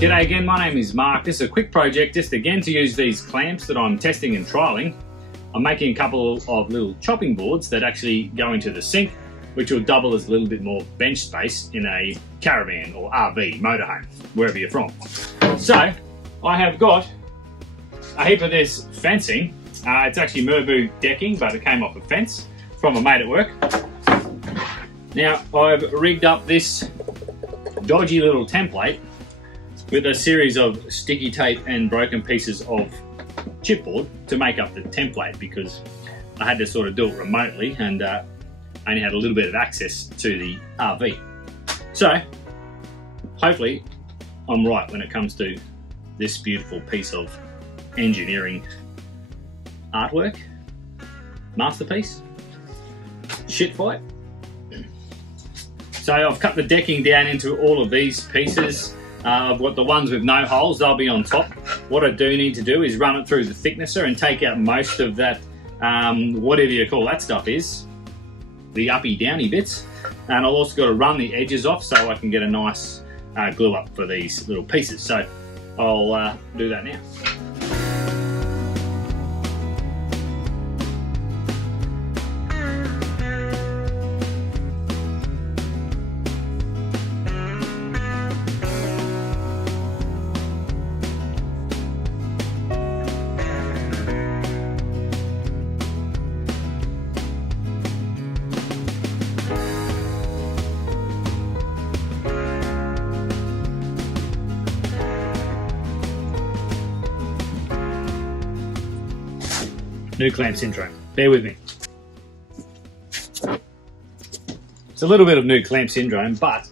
G'day again, my name is Mark. This is a quick project just again to use these clamps that I'm testing and trialling. I'm making a couple of little chopping boards that actually go into the sink, which will double as a little bit more bench space in a caravan or RV, motorhome, wherever you're from. So, I have got a heap of this fencing. It's actually Merbau decking, but it came off a fence from a mate at work. Now, I've rigged up this dodgy little template with a series of sticky tape and broken pieces of chipboard to make up the template, because I had to sort of do it remotely and only had a little bit of access to the RV. So, hopefully I'm right when it comes to this beautiful piece of engineering artwork, masterpiece, shit fight. So I've cut the decking down into all of these pieces. I've got the ones with no holes, they'll be on top. What I do need to do is run it through the thicknesser and take out most of that, whatever you call that stuff is, the uppy downy bits. And I've also got to run the edges off so I can get a nice glue up for these little pieces. So I'll do that now. New clamp syndrome. Bear with me. It's a little bit of new clamp syndrome, but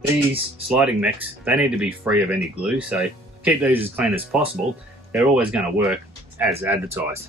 these sliding mechs, they need to be free of any glue, so keep these as clean as possible. They're always going to work as advertised.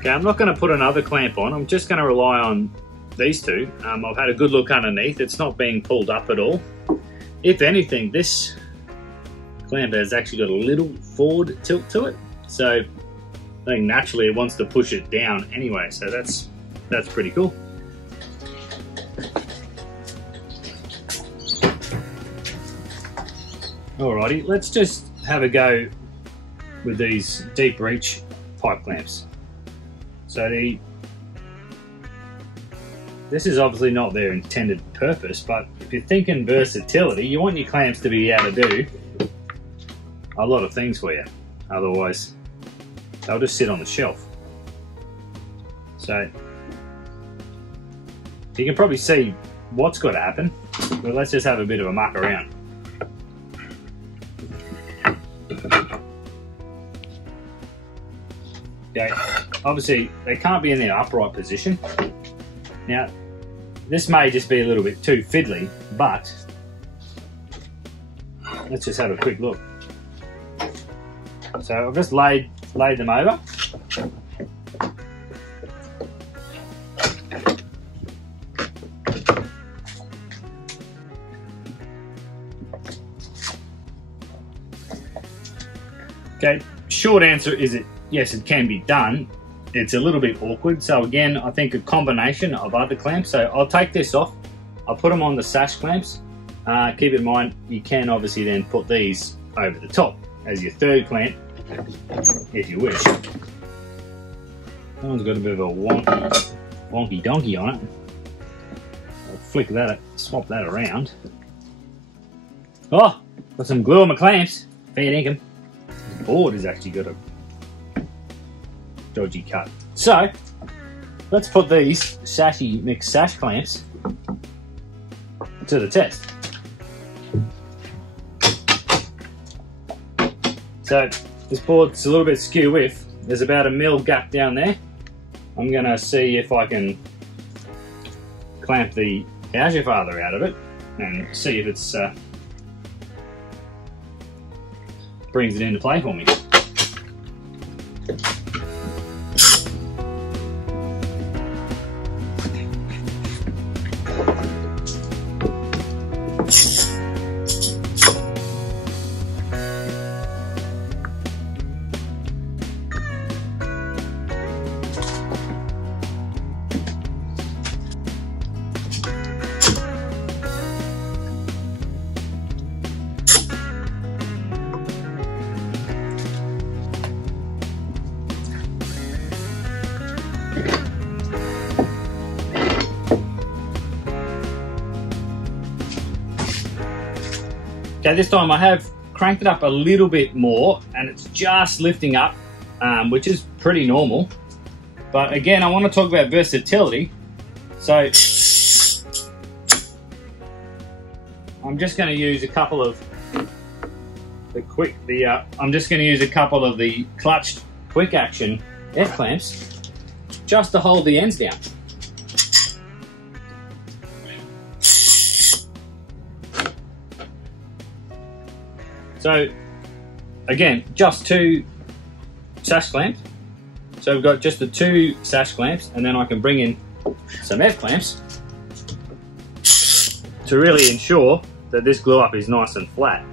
Okay, I'm not going to put another clamp on, I'm just going to rely on these two. I've had a good look underneath, it's not being pulled up at all. If anything, this clamp has actually got a little forward tilt to it, so I think naturally it wants to push it down anyway, so that's pretty cool. Alrighty, let's just have a go with these deep reach pipe clamps. So this is obviously not their intended purpose, but if you're thinking versatility, you want your clamps to be able to do a lot of things for you. Otherwise, they'll just sit on the shelf. So you can probably see what's got to happen, but let's just have a bit of a muck around. Okay, obviously they can't be in their upright position. Now, this may just be a little bit too fiddly, but let's just have a quick look. So I've just laid them over. Okay, short answer is yes, it can be done. It's a little bit awkward, so again, I think a combination of other clamps. So I'll take this off, I'll put them on the sash clamps. Keep in mind, you can obviously then put these over the top as your third clamp, if you wish. That one's got a bit of a wonky donkey on it. I'll flick that, swap that around. Oh, got some glue on my clamps, fair dinkum. The board has actually got a dodgy cut. So let's put these Sashi mix sash clamps to the test. So this board's a little bit skew width. There's about a mil gap down there. I'm gonna see if I can clamp the How's Your Father out of it and see if it's brings it into play for me. Okay, this time I have cranked it up a little bit more and it's just lifting up, which is pretty normal. But again, I want to talk about versatility. So I'm just going to use a couple of the clutched quick action F clamps just to hold the ends down. So again, just 2 sash clamps. So we've got just the 2 sash clamps, and then I can bring in some F clamps to really ensure that this glue up is nice and flat.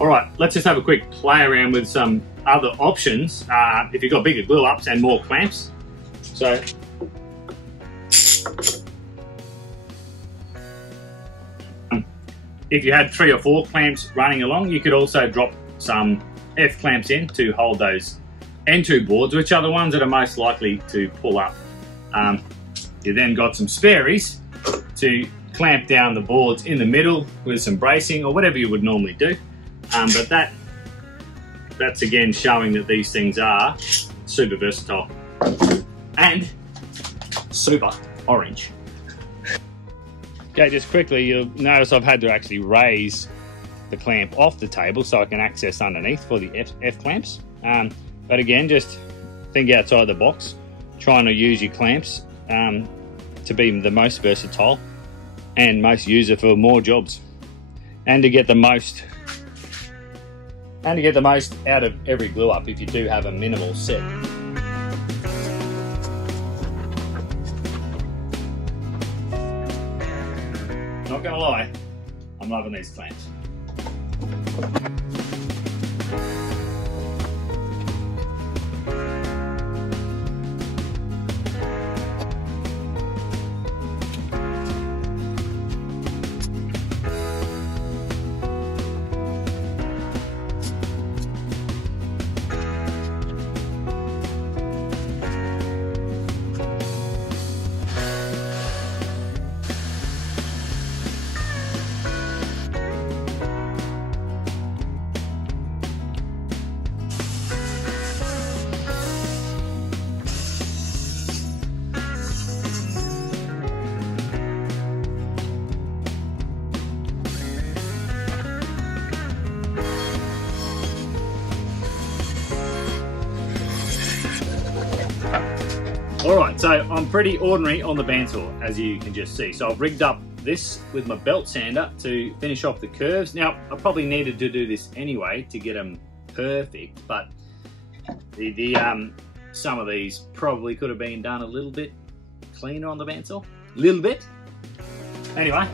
All right, let's just have a quick play around with some other options if you've got bigger glue ups and more clamps. So if you had 3 or 4 clamps running along, you could also drop some F clamps in to hold those N2 boards, which are the ones that are most likely to pull up. You then got some spares to clamp down the boards in the middle with some bracing or whatever you would normally do. But that's again showing that these things are super versatile and super orange. Okay, just quickly, you'll notice I've had to actually raise the clamp off the table so I can access underneath for the F clamps. But again, just think outside the box, trying to use your clamps to be the most versatile and most user for more jobs, and to get the most out of every glue up if you do have a minimal set. Not gonna lie, I'm loving these clamps. Alright, so I'm pretty ordinary on the bandsaw, as you can just see. So I've rigged up this with my belt sander to finish off the curves. Now, I probably needed to do this anyway to get them perfect, but some of these probably could have been done a little bit cleaner on the bandsaw. A little bit. Anyway,